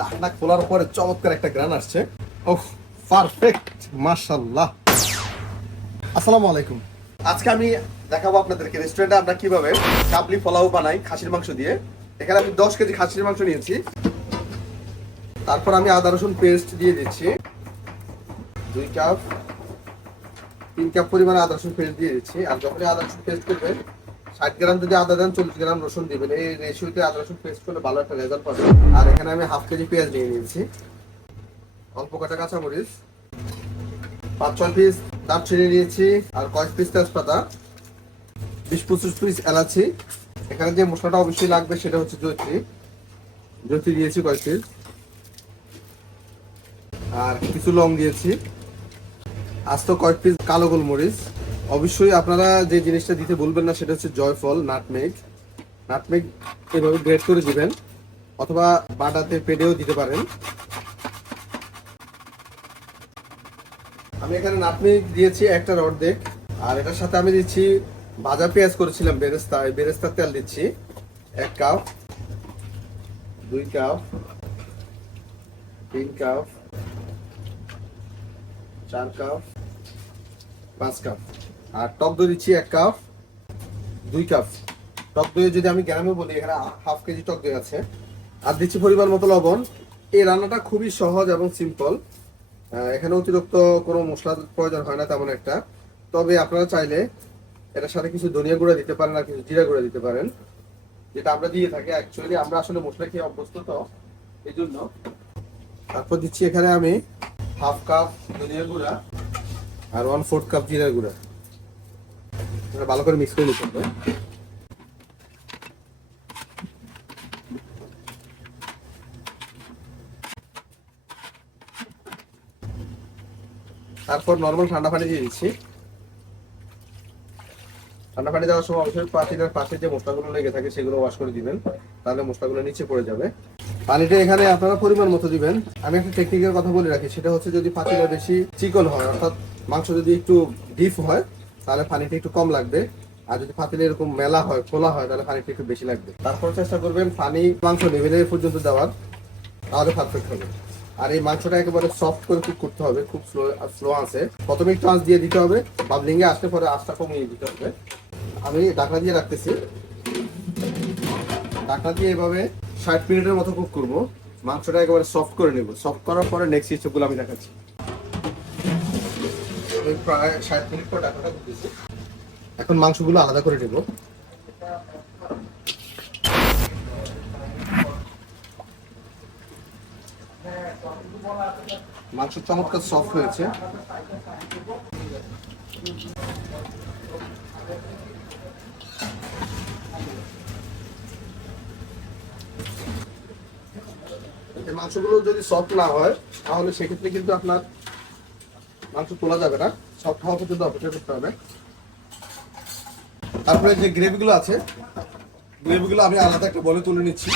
ঢাকনা খোলার পরে চমৎকার একটা গ্রান আসছে। পারফেক্ট মাশাল্লাহ আসসালামু আলাইকুম। আজকে আমি দেখাবো আপনাদেরকে রেস্টুরেন্টে আমরা কীভাবে কাবলি পোলাও বানাই খাসির মাংস দিয়ে। এখানে আমি দশ কেজি খাসির মাংস নিয়েছি। তারপর আমি আদা, রসুন পেস্ট দিয়ে দিচ্ছি। দুই কাপ তিন কাপ পরিমাণে আদা, রসুন পেস্ট দিয়ে দিচ্ছি। আর যখনই আদা, রসুন পেস্ট করবেন ষাট গ্রাম যদি আদা দেন, চল্লিশ গ্রাম রসুন দিবেন। এই রেশিওতে আদা, রসুন পেস্ট করলে ভালো একটা রেজাল্ট পাবেন। আর এখানে আমি হাফ কেজি পেঁয়াজ নিয়ে নিয়েছি। অল্প কাটা কাঁচামরিচ। পাঁচ, ছয় পিস দারচিনি নিয়েছি। আর কয়েক পিস তেজপাতা। বিশ, পঁচিশ পিস এলাচি। এখানে যে মশলাটা অবশ্যই লাগবে সেটা হচ্ছে জয়ত্রী। জয়ত্রী দিয়েছি কয়েক পিস আর কিছু লং দিয়েছি। আজ তো কয়েক পিস কালো গোলমরিচ। অবশ্যই আপনারা যে জিনিসটা দিতে বলবেন না, সেটা হচ্ছে জয়ফল, নাটমেগ। নাটমেগ এভাবে গ্রেড করে দিবেন, অথবা বাটাতে পেডেও দিতে পারেন। আমি এখানে নাটমেগ দিয়েছি একটা অর্ধেক, আর এটার সাথে আমি দিচ্ছি ভাজা পেঁয়াজ করেছিলাম, বেরেস্তা বেরেস্তার তেল দিচ্ছি। এক কাপ, দুই কাপ, তিন কাপ, চার কাপ, পাঁচ কাপ। আর টক দই দিচ্ছি এক কাপ, দুই কাপ। টক দই যদি আমি গ্রামে বলি, এখানে হাফ কেজি টক দই আছে। আর দিচ্ছি পরিমাণ মতো লবণ। এই রান্নাটা খুবই সহজ এবং সিম্পল এখানে অতিরিক্ত কোনো মশলার প্রয়োজন হয় না তেমন একটা। তবে আপনারা চাইলে এটার সাথে কিছু ধনিয়া গুঁড়া দিতে পারেন আর কিছু জিরা গুঁড়া দিতে পারেন, যেটা আমরা দিয়ে থাকি অ্যাকচুয়ালি আমরা আসলে মশলা খেয়ে অভ্যস্ত তো, এই জন্য। তারপর দিচ্ছি এখানে আমি হাফ কাপ ধনিয়া গুঁড়া আর ওয়ান ফোর্থ কাপ জিরা গুঁড়া। ভালো করে মিক্স করে নিতে হবে। তারপর নর্মাল ঠান্ডা পানি দিয়ে দিচ্ছি। ঠান্ডা পানি দেওয়ার সময় অবশ্যই পাতিলের পাশে যে মশলাগুলো লেগে থাকে সেগুলো ওয়াশ করে দিবেন। তাহলে মশলাগুলো নিচে পড়ে যাবে। পানিটা এখানে আপনারা পরিমাণ মতো দিবেন। আমি একটা টেকনিকের কথা বলে রাখি, সেটা হচ্ছে যদি পাতিটা বেশি চিকন হয়, অর্থাৎ মাংস যদি একটু ডিপ হয় তাহলে পানিটা একটু কম লাগবে। আর যদি পাতিলে এরকম মেলা হয়, খোলা হয়, তাহলে পানিটা একটু বেশি লাগবে। তারপর চেষ্টা করবেন পানি, মাংস লেভেলে পর্যন্ত দেওয়ার। তাহলে পারফেক্ট হবে। আর এই মাংসটা একেবারে সফট করে কুক করতে হবে, খুব স্লো স্লো আছে। প্রথমে একটু আঁচ দিয়ে দিতে হবে বাবলিং এ আসলে পরে আঁচটা কমিয়ে দিতে হবে। আমি ঢাকনা দিয়ে রাখতেছি। ঢাকনা দিয়ে এভাবে ষাট মিনিটের মতো কুক করব। মাংসটা একেবারে সফট করে নেব। সফট করার পরে নেক্সট স্টেপগুলো আমি দেখাচ্ছি। আমি প্রায় ষাট মিনিট পর করতেছি এখন মাংসগুলো আলাদা করে নেব। মাংস চমৎকার সফট হয়েছে। মাংসগুলো যদি সফট না হয়, তাহলে সেক্ষেত্রে কিন্তু আপনার মাংস তোলা যাবে না। সফট হওয়া পর্যন্ত অপেক্ষা করতে হবে। তারপরে যে গ্রেভিগুলো আছে, গ্রেভিগুলো আমি আলাদা একটা বলে তুলে নিচ্ছি।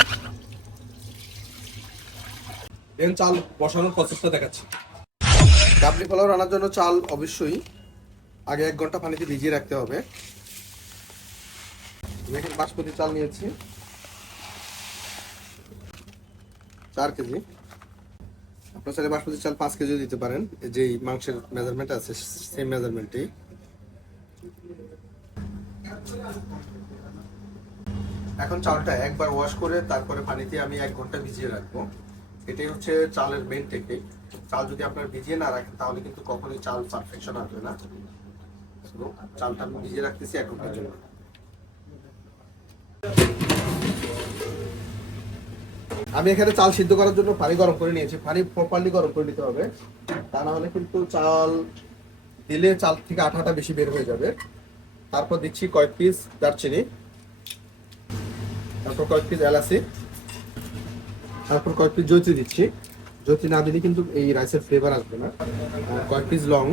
দেন চাল বসানোর প্রসেসটা দেখাচ্ছি। ডাবলি পোলাও রান্নার জন্য চাল অবশ্যই আগে এক ঘণ্টা পানিতে ভিজিয়ে রাখতে হবে। বাসমতি চাল নিয়েছি। চার কেজি। আপনার চাইলে বাসমতি চাল পাঁচ কেজি দিতে পারেন। যে মাংসের মেজারমেন্ট আছে সেম মেজারমেন্টেই এখন চালটা একবার ওয়াশ করে তারপরে পানিতে আমি এক ঘণ্টা ভিজিয়ে রাখব। এটাই হচ্ছে চালের মেন টেকনিক চাল যদি আপনার ভিজিয়ে না রাখেন, তাহলে কিন্তু কখনোই চাল পারফেকশন আসবে না। চালটা আমি ভিজিয়ে রাখতেছি এক ঘণ্টার জন্য। আমি এখানে চাল সিদ্ধ করার জন্য পানি গরম করে নিয়েছি। পানি প্রপারলি গরম করে নিতে হবে। তা না হলে কিন্তু চাল দিলে চাল থেকে আঠাটা বেশি বের হয়ে যাবে। তারপর দিচ্ছি কয়েক পিস দারচিনি। তারপর কয়েক পিস এলাচি। তারপর কয়েক পিস জৈত্রী দিচ্ছি। জৈত্রী না দিলে কিন্তু এই রাইসের ফ্লেভার আসবে না। কয়েক পিস লং।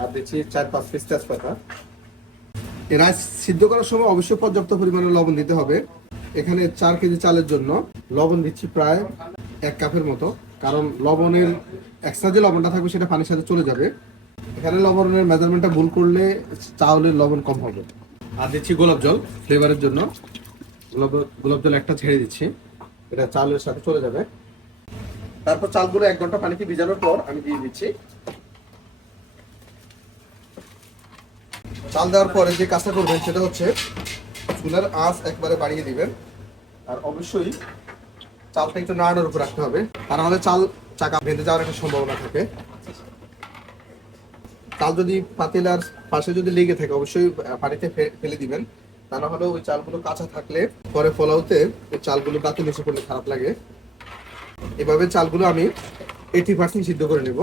আর দিচ্ছি চার পাঁচ পিস তেজপাতা। এই রাইস সিদ্ধ করার সময় অবশ্যই পর্যাপ্ত পরিমাণে লবণ দিতে হবে। এখানে চার কেজি চালের জন্য লবণ দিচ্ছি প্রায় এক কাপের মতো, কারণ লবণের এক্সট্রা যে লবণটা থাকবে সেটা পানির সাথে চলে যাবে। এখানে লবণের মেজারমেন্টটা ভুল করলে চাউলের লবণ কম হবে। আর দিচ্ছি গোলাপ জল ফ্লেভারের জন্য। গোলাপ গোলাপ জল একটা ছেড়ে দিচ্ছি। এটা চালের সাথে চলে যাবে। তারপর চালগুলো এক ঘণ্টা পানিতে ভিজানোর পর আমি দিয়ে দিচ্ছি। চাল দেওয়ার পরে যে কাজটা করবেন সেটা হচ্ছে চুলার আঁচ একবারে বাড়িয়ে দিবেন। আর অবশ্যই চালটা একটু নাড়ানোর উপর রাখতে হবে। আর আমাদের চাল চাকা বেঁধে যাওয়ার একটা সম্ভাবনা থাকে। চাল যদি পাতিলার পাশে যদি লেগে থাকে, অবশ্যই পানিতে ফেলে দিবেন। তা না হলে ওই চালগুলো কাঁচা থাকলে পরে ফলাওতে ওই চালগুলো দাঁতে নিচে পড়লে খারাপ লাগে। এভাবে চালগুলো আমি এইটি পার্সেন্ট সিদ্ধ করে নেব।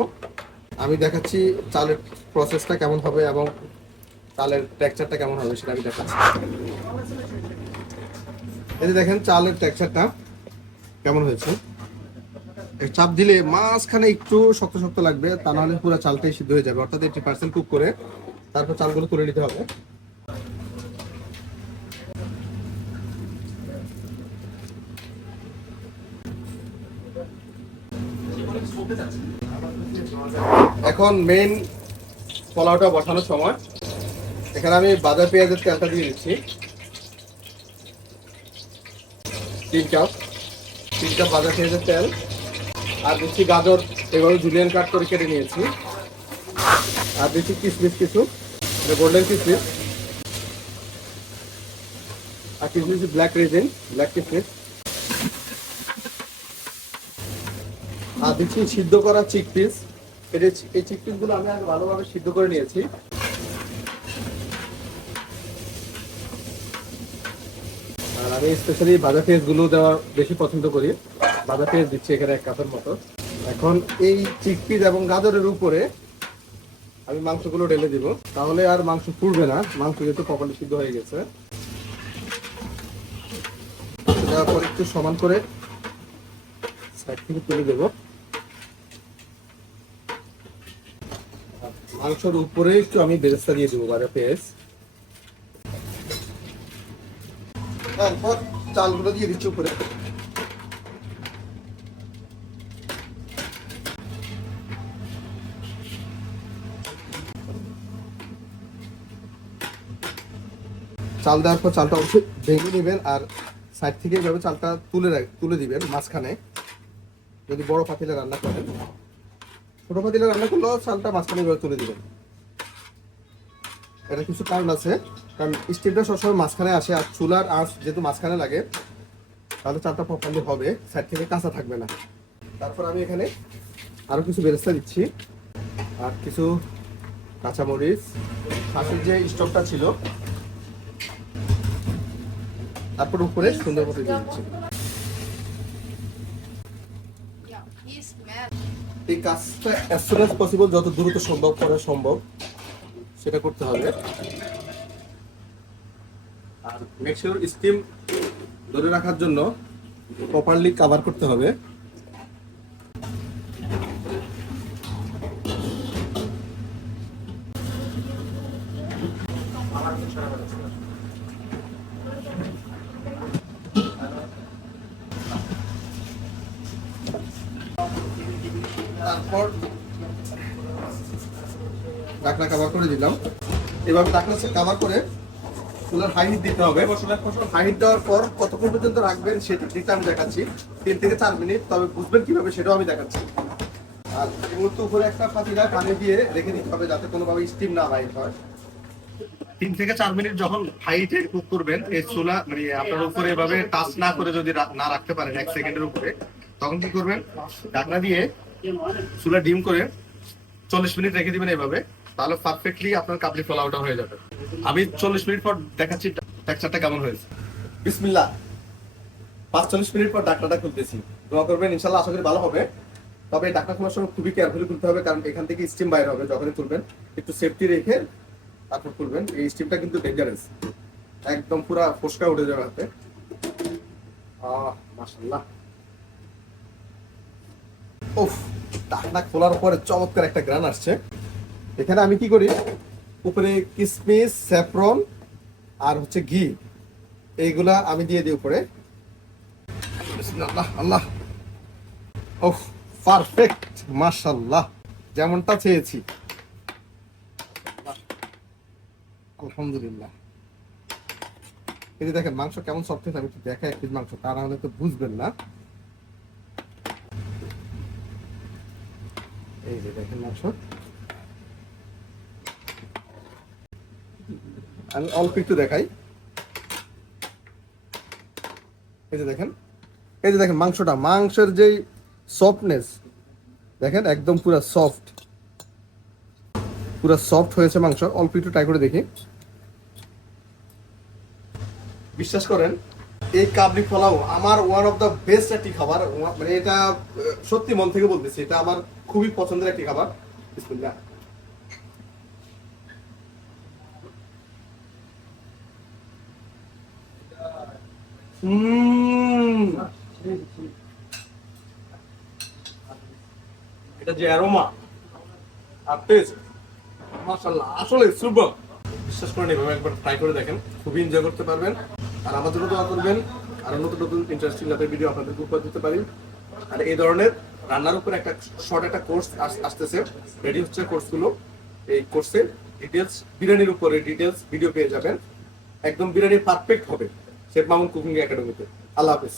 আমি দেখাচ্ছি চালের প্রসেসটা কেমন হবে এবং চালের টেক্সচারটা কেমন হবে সেটা আমি দেখাচ্ছি। এই যে দেখেন, চালের টেক্সচারটা কেমন হয়েছে? চাপ দিলে মাঝখানে একটু শক্ত শক্ত লাগবে, তা নাহলে পুরো চালটাই সিদ্ধ হয়ে যাবে। অর্থাৎ এইটি পার্সেন্ট কুক করে তারপর চালগুলো তুলে নিতে হবে। এখন মেইন পোলাওটা বসানোর সময় এখানে আমি বাজার পেঁয়াজের তেলটা দিয়ে দিচ্ছি। তিন কাপ তিন কাপ বাজার পেঁয়াজের তেল। আর দিচ্ছি গাজর, এভাবে জুলিয়ান কাট করে কেটে নিয়েছি। আর দিচ্ছি কিশমিশ কিছু গোল্ডেন কিশমিশ আর কিশমিশ ব্ল্যাক রেজিন ব্ল্যাক কিশমিশ আর দিচ্ছি সিদ্ধ করা চিক পিস এই চিক পিসগুলো আমি আগে ভালোভাবে সিদ্ধ করে নিয়েছি। আর আমি স্পেশালি বাজা পেঁয়াজগুলো দেওয়া বেশি পছন্দ করি। বাজা পেঁয়াজ দিচ্ছি এখানে এক কাপের মতো। এখন এই চিকপিস এবং গাজরের উপরে আমি মাংসগুলো ঢেলে দিব। তাহলে আর মাংস পুড়বে না। মাংস যেহেতু প্রপারলি সিদ্ধ হয়ে গেছে। দেওয়ার পর একটু সমান করে সাইড থেকে তুলে দেবো। মাংসের উপরে একটু আমি বেরেস্তা দিয়ে দেবো বাজা পেঁয়াজ। তারপর চালগুলো দিয়ে দিচ্ছি উপরে। চাল দেওয়ার পর চালটা অবশ্যই ভেঙে নেবেন আর সাইড থেকে এইভাবে চালটা তুলে তুলে দিবেন মাঝখানে। যদি বড় পাতিলে রান্না করেন। ছোট পাতিলে রান্না করলেও চালটা মাঝখানে এইভাবে তুলে দিবেন। এটা কিছু কারণ আছে। কারণ স্টিমটা সবসময় মাঝখানে আসে আর চুলার আঁচ যেহেতু মাঝখানে লাগে, তাহলে চালটা প্রপারলি হবে সাইড থেকে কাঁচা থাকবে না। তারপর আমি এখানে আরও কিছু বেরেস্তা দিচ্ছি আর কিছু কাঁচামরিচ। পাশের যে স্টকটা ছিল, তারপর উপরে সুন্দর মতো দিয়ে দিচ্ছি. এই কাজটা অ্যাজ পসিবল যত দ্রুত সম্ভব করা সম্ভব, সেটা করতে হবে। আর মেক শিওর স্টিম ধরে রাখার জন্য প্রপারলি কভার করতে হবে। তারপর ঢাকনা কভার করে দিলাম। এভাবে ঢাকনা কভার করে চুলার হাই দিতে হবে। হাই দেওয়ার পর কতক্ষণ পর্যন্ত রাখবেন সেটা দিতে আমি দেখাচ্ছি। তিন থেকে চার মিনিট তবে বুঝবেন কীভাবে সেটাও আমি দেখাচ্ছি। আর এই মুহূর্তে উপরে একটা পাতিলা পানি দিয়ে রেখে দিতে হবে যাতে কোনোভাবে স্টিম না বাইর হয়। তিন থেকে চার মিনিট যখন হাইটে কুক করবেন, এই চুলা মানে আপনার উপরে এভাবে টাচ না করে যদি না রাখতে পারেন এক সেকেন্ডের উপরে, তখন কি করবেন? ঢাকনা দিয়ে চুলা ডিম করে চল্লিশ মিনিট রেখে দিবেন এভাবে। তাহলে পারফেক্টলি আপনার কাবলি পোলাওটা হয়ে যাবে। আমি চল্লিশ মিনিট পর দেখাচ্ছি টেক্সচারটা কেমন হয়েছে। বিসমিল্লাহ। পাঁচ চল্লিশ মিনিট পর ডাকনাটা খুলতেছি। দোয়া করবেন, ইনশাল্লাহ আশা করি ভালো হবে। তবে ডাকনা খোলার সময় খুবই কেয়ারফুলি খুলতে হবে, কারণ এখান থেকে স্টিম বাইরে হবে যখনই তুলবেন একটু সেফটি রেখে তারপর তুলবেন এই স্টিমটা কিন্তু ডেঞ্জারাস একদম পুরা ফসকা উঠে যাবে হাতে। আহ মাশাল্লাহ উফ ঢাকনা খোলার পরে চমৎকার একটা গ্রান আসছে। এখানে আমি কি করি? উপরে কিসমিস, স্যাফরন আর হচ্ছে ঘি। এইগুলা আমি দিয়ে দিই উপরে। আল্লাহ আল্লাহ। ও পারফেক্ট মাসাল্লাহ যেমনটা চেয়েছি। আলহামদুলিল্লাহ। এটি দেখেন, মাংস কেমন সফট হয়েছে, আমি একটু দেখাই মাংস। তা না হলে তো বুঝবেন না। এই যে দেখেন মাংস। আমি অল্প একটু দেখাই। এই যে দেখেন, এই যে দেখেন মাংসটা, মাংসের যেই সফটনেস দেখেন একদম পুরো সফট পুরো সফট হয়েছে মাংস, অল্প একটু ট্রাই করে দেখি। বিশ্বাস করেন, এই কাবলি পোলাও আমার ওয়ান অফ দ্য বেস্ট একটি খাবার। মানে এটা সত্যি মন থেকে বলতেছি, এটা আমার খুবই পছন্দের একটি খাবার। বিসমিল্লাহ। এটা যে অ্যারোমা আর টেস্ট মাশাআল্লাহ, আসলে সুপার বিশ্বাস করেন, এভাবে একবার ট্রাই করে দেখেন, খুবই এনজয় করতে পারবেন। আর আমাদের দোয়া করবেন, আর নতুন নতুন ইন্টারেস্টিং লাভের ভিডিও আপনাদের উপহার দিতে পারি। আর এই ধরনের রান্নার উপর একটা শর্ট একটা কোর্স আসতেছে রেডি হচ্ছে কোর্সগুলো এই কোর্সে ডিটেলস বিরিয়ানির উপরে ডিটেলস ভিডিও পেয়ে যাবেন। একদম বিরিয়ানি পারফেক্ট হবে। শেফ মামুন কুকিং একাডেমিতে আল্লাহ হাফেজ।